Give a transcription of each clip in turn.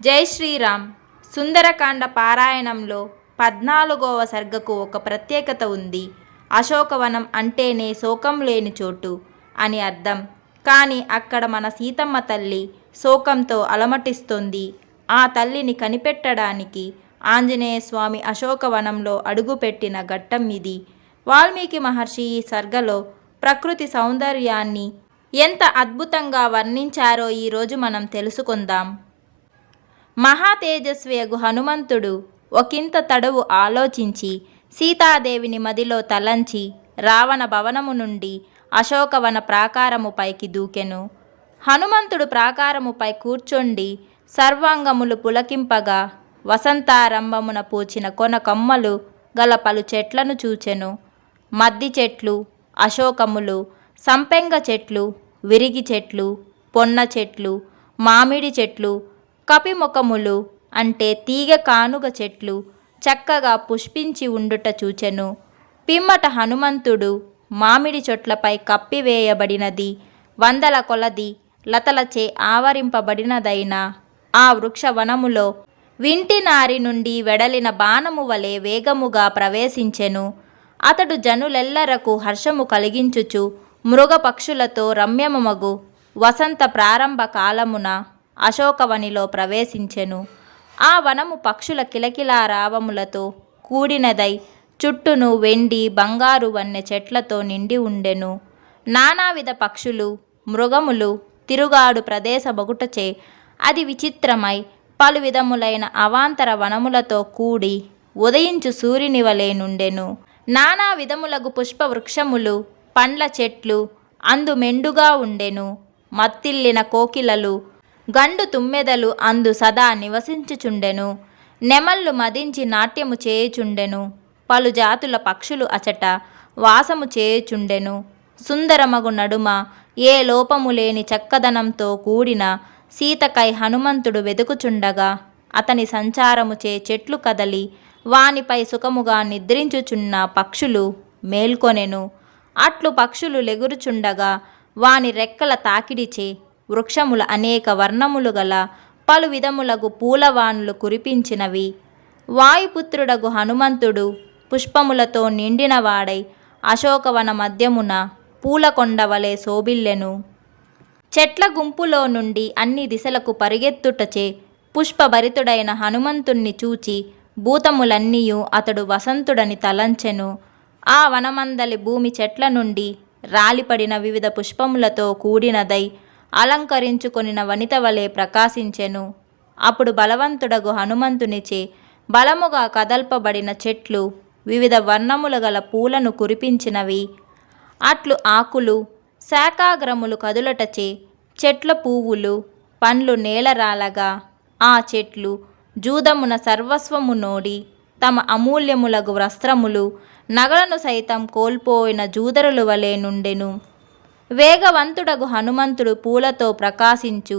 జై శ్రీరామ్. సుందరకాండ పారాయణంలో 14వ సర్గకు ఒక ప్రత్యేకత ఉంది. అశోకవనం అంటేనే శోకం లేని చోటు అని అర్థం. కానీ అక్కడ మన సీతమ్మ తల్లి శోకంతో అలమటిస్తోంది. ఆ తల్లిని కనిపెట్టడానికి ఆంజనేయ స్వామి అశోకవనంలో అడుగుపెట్టిన ఘట్టం ఇది. వాల్మీకి మహర్షి ఈ సర్గలో ప్రకృతి సౌందర్యాన్ని ఎంత అద్భుతంగా వర్ణించారో ఈరోజు మనం తెలుసుకుందాం. మహాతేజస్వియగు హనుమంతుడు ఒకంత తడవు ఆలోచించి సీతాదేవిని మదిలో తలంచి రావణ భవనము నుండి అశోకవన ప్రాకారముపైకి దూకెను. హనుమంతుడు ప్రాకారముపై కూర్చొండి సర్వాంగములు పులకింపగా వసంతారంభమున పూచిన కొన కొమ్మలు గల పలు చెట్లను చూచెను. మద్ది చెట్లు, అశోకములు, సంపెంగ చెట్లు, విరిగి చెట్లు, పొన్న చెట్లు, మామిడి చెట్లు, కపిముఖములు అంటే తీగ కానుగ చెట్లు చక్కగా పుష్పించి ఉండుట చూచెను. పిమ్మట హనుమంతుడు మామిడి చెట్లపై కప్పివేయబడినది వందల కొలది లతలచే ఆవరింపబడినదైన ఆ వృక్షవనములో వింటినారి నుండి వెడలిన బాణము వలె వేగముగా ప్రవేశించెను. అతడు జనులెల్లరకు హర్షము కలిగించుచు మృగపక్షులతో రమ్యమగు వసంత ప్రారంభ కాలమున అశోకవనిలో ప్రవేశించెను. ఆ వనము పక్షుల కిలకిలారావములతో కూడినదై చుట్టూను వెండి బంగారు వన్నె చెట్లతో నిండి ఉండెను. నానావిధ పక్షులు మృగములు తిరుగాడు ప్రదేశమొగుటచే అది విచిత్రమై పలు విధములైన అవాంతర వనములతో కూడి ఉదయించు సూర్యుని వలె నుండెను. నానా విధములగు పుష్ప వృక్షములు పండ్ల చెట్లు అందు మెండుగా ఉండెను. మత్తిల్లిన కోకిలలు గండు తుమ్మెదలు అందు సదా నివసించుచుండెను. నెమళ్ళు మదించి నాట్యము చేయుచుండెను. పలు జాతుల పక్షులు అచట వాసము చేయుచుండెను. సుందరమగు నడుమ ఏ లోపము లేని చక్కదనంతో కూడిన సీతకై హనుమంతుడు వెదుకుచుండగా అతని సంచారము చే చెట్లు కదలి వానిపై సుఖముగా నిద్రించుచున్న పక్షులు మేల్కొనెను. అట్లు పక్షులు లెగురుచుండగా వాని రెక్కల తాకిడిచే వృక్షముల అనేక వర్ణములు గల పలు విధములగు పూలవానులు కురిపించినవి. వాయుపుత్రుడగు హనుమంతుడు పుష్పములతో నిండినవాడై అశోకవన మధ్యమున పూలకొండ వలె శోభిల్లెను. చెట్ల గుంపులో నుండి అన్ని దిశలకు పరిగెత్తుటచే పుష్పభరితుడైన హనుమంతుణ్ణి చూచి భూతములన్నీయు అతడు వసంతుడని తలంచెను. ఆ వనమందలి భూమి చెట్ల నుండి రాలిపడిన వివిధ పుష్పములతో కూడినదై అలంకరించుకొనిన వనిత వలె ప్రకాశించెను. అప్పుడు బలవంతుడగు హనుమంతునిచే బలముగా కదల్పబడిన చెట్లు వివిధ వర్ణములు గల పూలను కురిపించినవి. అట్లు ఆకులు శాఖాగ్రములు కదులటచే చెట్ల పువ్వులు పండ్లు నేలరాలగా ఆ చెట్లు జూదమున సర్వస్వము నోడి తమ అమూల్యములగు వస్త్రములు నగలను సైతం కోల్పోయిన జూదరుల వలె నుండెను. వేగవంతుడగు హనుమంతుడు పూలతో ప్రకాశించు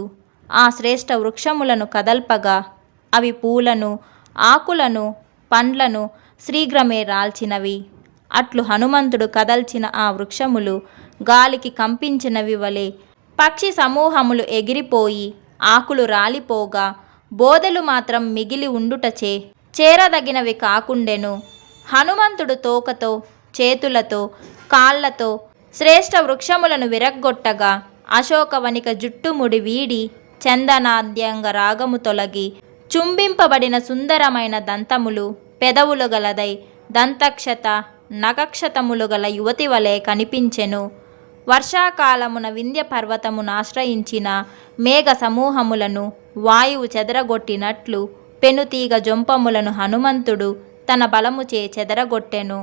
ఆ శ్రేష్ఠ వృక్షములను కదల్పగా అవి పూలను ఆకులను పండ్లను శీఘ్రమే రాల్చినవి. అట్లు హనుమంతుడు కదల్చిన ఆ వృక్షములు గాలికి కంపించినవి వలె పక్షి సమూహములు ఎగిరిపోయి ఆకులు రాలిపోగా బోదెలు మాత్రం మిగిలి ఉండుటచే చేరదగినవి కాకుండెను. హనుమంతుడు తోకతో చేతులతో కాళ్లతో శ్రేష్ఠ వృక్షములను విరగ్గొట్టగా అశోకవనిక జుట్టుముడి వీడి చందనాద్యంగ రాగము తొలగి చుంబింపబడిన సుందరమైన దంతములు పెదవులు గలదై దంతక్షత నఖక్షతములు గల యువతి వలె కనిపించెను. వర్షాకాలమున వింధ్య పర్వతమును ఆశ్రయించిన మేఘ సమూహములను వాయువు చెదరగొట్టినట్లు పెనుతీగ జొంపములను హనుమంతుడు తన బలముచే చెదరగొట్టెను.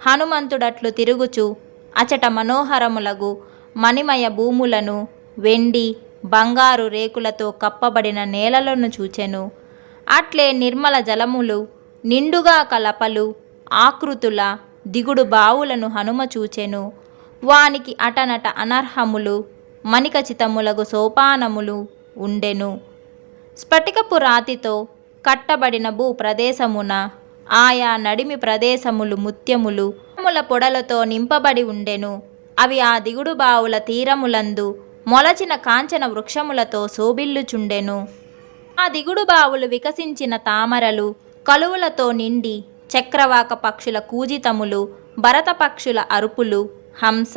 హనుమంతుడట్లు తిరుగుచు అచట మనోహరములగు మణిమయ భూములను వెండి బంగారు రేకులతో కప్పబడిన నేలలను చూచెను. అట్లే నిర్మల జలములు నిండుగా కలపలు ఆకృతుల దిగుడు బావులను హనుమ చూచెను. వానికి అటనట అనర్హములు మణికచితములగు సోపానములు ఉండెను. స్ఫటికపు రాతితో కట్టబడిన భూ ప్రదేశమున ఆయా నడిమి ప్రదేశములు ముత్యములు పొడలతో నింపబడి ఉండెను. అవి ఆ దిగుడు బావుల తీరములందు మొలచిన కాంచన వృక్షములతో శోభిల్లుచుండెను. ఆ దిగుడు బావులు వికసించిన తామరలు కలువలతో నిండి చక్రవాక పక్షుల కూజితములు, భరత పక్షుల అరుపులు, హంస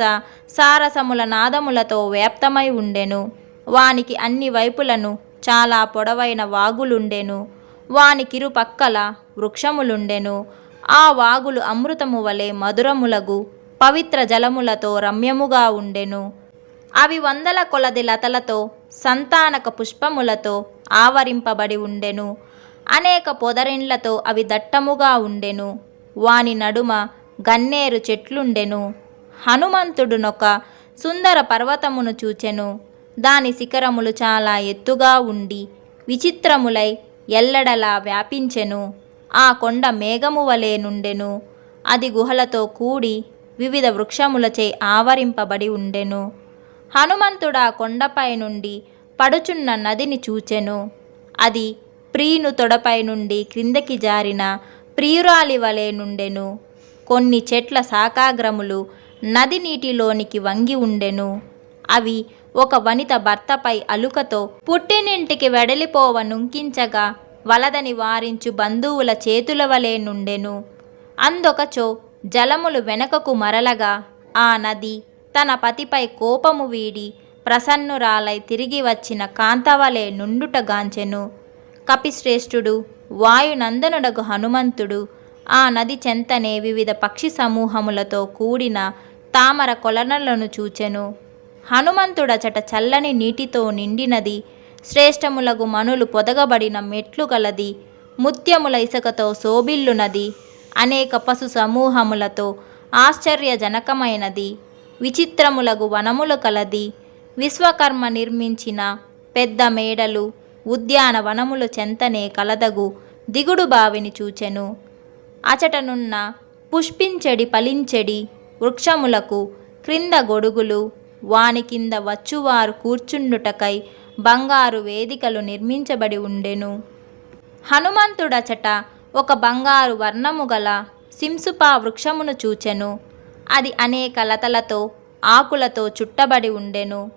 సారసముల నాదములతో వ్యాప్తమై ఉండెను. వానికి అన్ని వైపులను చాలా పొడవైన వాగులుండెను. వానికిరు పక్కల వృక్షములుండెను. ఆ వాగులు అమృతము వలె మధురములగు పవిత్ర జలములతో రమ్యముగా ఉండెను. అవి వందల కొలది లతలతో సంతానక పుష్పములతో ఆవరింపబడి ఉండెను. అనేక పొదరిండ్లతో అవి దట్టముగా ఉండెను. వాని నడుమ గన్నేరు చెట్లుండెను. హనుమంతుడునొక సుందర పర్వతమును చూచెను. దాని శిఖరములు చాలా ఎత్తుగా ఉండి విచిత్రములై ఎల్లడలా వ్యాపించెను. ఆ కొండ మేఘము వలె నుండెను. అది గుహలతో కూడి వివిధ వృక్షములచే ఆవరింపబడి ఉండెను. హనుమంతుడా కొండపై నుండి పడుచున్న నదిని చూచెను. అది ప్రియును తొడపై నుండి క్రిందకి జారిన ప్రియురాలి వలె నుండెను. కొన్ని చెట్ల శాఖాగ్రములు నది నీటిలోనికి వంగి ఉండెను. అవి ఒక వనిత భర్తపై అలుకతో పుట్టినింటికి వెడలిపోవ నుంకించగా వలదని వారించు బంధువుల చేతుల వలె నుండెను. అందొకచో జలములు వెనకకు మరలగా ఆ నది తన పతిపై కోపము వీడి ప్రసన్నురాలై తిరిగి వచ్చిన కాంతవలే నుండుటగాంచెను. కపిశ్రేష్ఠుడు వాయునందనుడగు హనుమంతుడు ఆ నది చెంతనే వివిధ పక్షి సమూహములతో కూడిన తామర కొలనలను చూచెను. హనుమంతుడచట చల్లని నీటితో నిండినది, శ్రేష్టములగు మనులు పొదగబడిన మెట్లు గలది, ముత్యముల ఇసుకతో శోభిల్లునది, అనేక పశు సమూహములతో ఆశ్చర్యజనకమైనది, విచిత్రములగు వనములు కలది. విశ్వకర్మ నిర్మించిన పెద్ద మేడలు ఉద్యానవనముల చెంతనే కలదగు దిగుడు బావిని చూచెను. అచటనున్న పుష్పించెడి ఫలించెడి వృక్షములకు క్రింద గొడుగులు, వాని కింద వచ్చువారు కూర్చుండుటకై బంగారు వేదికలు నిర్మించబడి ఉండెను. హనుమంతుడచట ఒక బంగారు వర్ణము గల సింసుపా వృక్షమును చూచెను. అది అనేక లతలతో ఆకులతో చుట్టబడి ఉండెను.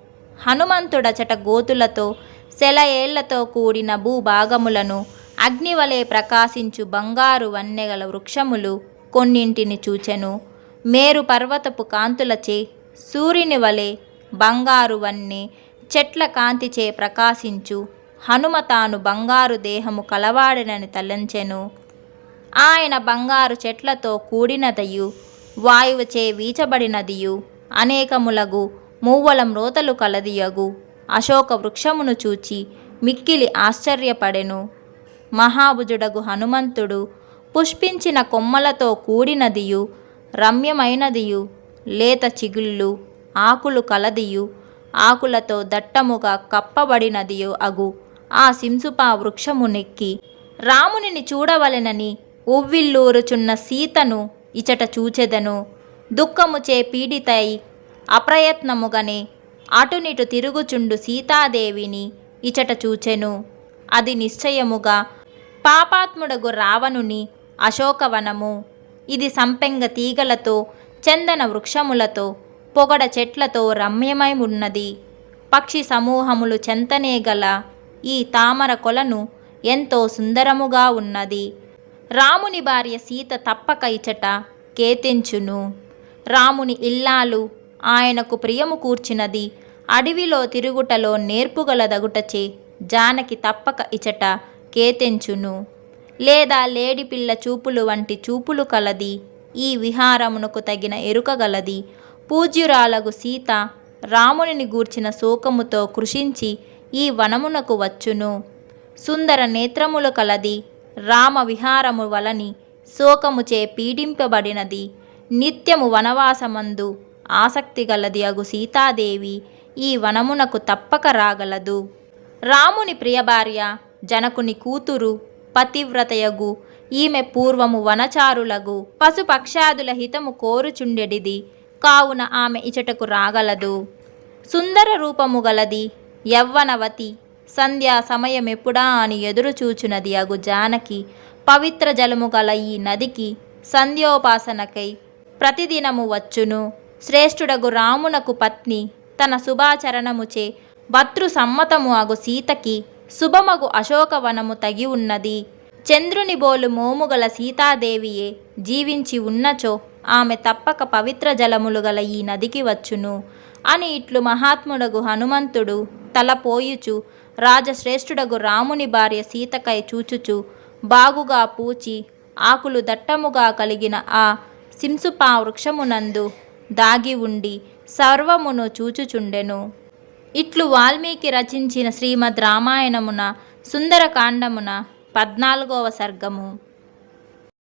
హనుమంతుడచట గోతులతో సెలయేళ్లతో కూడిన భూభాగములను అగ్నివలే ప్రకాశించు బంగారు వన్నెగల వృక్షములు కొన్నింటిని చూచెను. మేరు పర్వతపు కాంతులచే సూర్యుని వలె బంగారు వన్నె చెట్ల కాంతిచే ప్రకాశించు హనుమ తాను బంగారు దేహము కలవాడనని తలంచెను. ఆయన బంగారు చెట్లతో కూడినదయు వాయువుచే వీచబడినదియు అనేకములగు మూవల మ్రోతలు కలదియగు అశోక వృక్షమును చూచి మిక్కిలి ఆశ్చర్యపడెను. మహాభుజుడగు హనుమంతుడు పుష్పించిన కొమ్మలతో కూడినదియు రమ్యమైనదియు లేత చిగుళ్ళు ఆకులు కలదియు ఆకులతో దట్టముగా కప్పబడినదియు అగు ఆ సింసుపా వృక్షము నెక్కి రామునిని చూడవలెనని ఉవ్విల్లూరుచున్న సీతను ఇచట చూచెదను. దుఃఖముచే పీడితై అప్రయత్నముగనే అటునిటు తిరుగుచుండు సీతాదేవిని ఇచట చూచెను. అది నిశ్చయముగా పాపాత్ముడగు రావణుని అశోకవనము. ఇది సంపెంగ తీగలతో చందన వృక్షములతో పొగడ చెట్లతో రమ్యమై ఉన్నది. పక్షి సమూహములు చెంతనే గల ఈ తామర కొలను ఎంతో సుందరముగా ఉన్నది. రాముని భార్య సీత తప్పక ఇచట కేతించును. రాముని ఇల్లాలు ఆయనకు ప్రియము కూర్చినది అడవిలో తిరుగుటలో నేర్పుగలదగుటచే జానకి తప్పక ఇచట కేతెంచును. లేదా లేడిపిల్ల చూపులు వంటి చూపులు కలది. ఈ విహారమునకు తగిన ఎరుక గలది. పూజ్యురాలగు సీత రామునిని గూర్చిన శోకముతో కృషించి ఈ వనమునకు వచ్చును. సుందర నేత్రములు కలది. రామ విహారము వలని శోకముచే పీడింపబడినది. నిత్యము వనవాసమందు ఆసక్తి గలది అగు సీతాదేవి ఈ వనమునకు తప్పక రాగలదు. రాముని ప్రియభార్య జనకుని కూతురు పతివ్రతయగు ఈమె పూర్వము వనచారులగు పశుపక్షాదుల హితము కోరుచుండెడిది. కావున ఆమె ఇచటకు రాగలదు. సుందర రూపము గలది, యవ్వనవతి, సంధ్యా సమయమెప్పుడా అని ఎదురుచూచునది అగు జానకి పవిత్ర జలము గల ఈ నదికి సంధ్యోపాసనకై ప్రతిదినము వచ్చును. శ్రేష్ఠుడగు రామునకు పత్ని తన శుభాచరణముచే భతృ సమ్మతము అగు సీతకి శుభమగు అశోకవనము తగి ఉన్నది. చంద్రుని బోలు మోముగల సీతాదేవియే జీవించి ఉన్నచో ఆమె తప్పక పవిత్ర జలములు గల ఈ నదికి వచ్చును అని ఇట్లు మహాత్ముడగు హనుమంతుడు తలపోయుచు రాజశ్రేష్ఠుడగు రాముని భార్య సీతకై చూచుచు బాగుగా పూచి ఆకులు దట్టముగా కలిగిన ఆ సింసుపా వృక్షమునందు దాగి ఉండి సర్వమును చూచుచుండెను. ఇట్లు వాల్మీకి రచించిన శ్రీమద్ రామాయణమున సుందరకాండమున 14వ సర్గము.